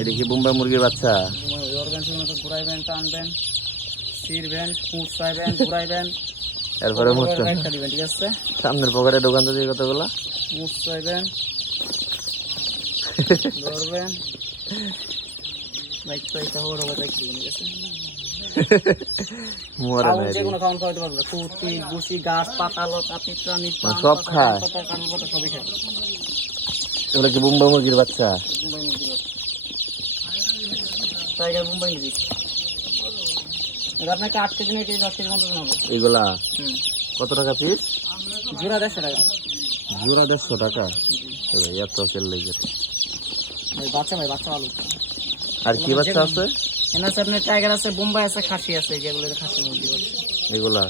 এটা কি বোম্বাই মুরগির বাচ্চা? অর্গানসের মতো ঘুরাইবেন, টানবেন, ছিড়বেন, ফুটসাইবেন, ঘুরাইবেন, এরপরে মুছছেন। একটা দিবেন, ঠিক আছে? সামনের পকেটে দোকান থেকে কতগুলা মুছাইবেন, ধরবেন, বাইক তো এটা বড় কথা কি, ঠিক আছে? মরে খাওয়ান, নাই যে কোনো খাওয়ান খাওয়াইতে পারবে, কুটি, বুসি, গাছ, পাতা, লতা, পিঁপড়া, নিপড়া, সব খায়। কানু পাতা সবই খায়। এগুলো কি বোম্বাই মুরগির বাচ্চা? মুম্বাই মুরগি বাচ্চা। টাইগার মুম্বাই মুরগি। এটা আপনাকে 8 কেজি না কেজি 10 কেজি মতো হবে। এগুলা হুম। কত টাকা পিস? জোড়া 150 টাকা। জোড়া 150 টাকা। এত তেল লেগে। ভাই বাচ্চা ভালো। আর কি বাচ্চা আছে? এখানে আছে আপনার টাইগার আছে, বোম্বাই আছে, খাসি আছে, যেগুলো খাসি মুরগি বাচ্চা। এগুলা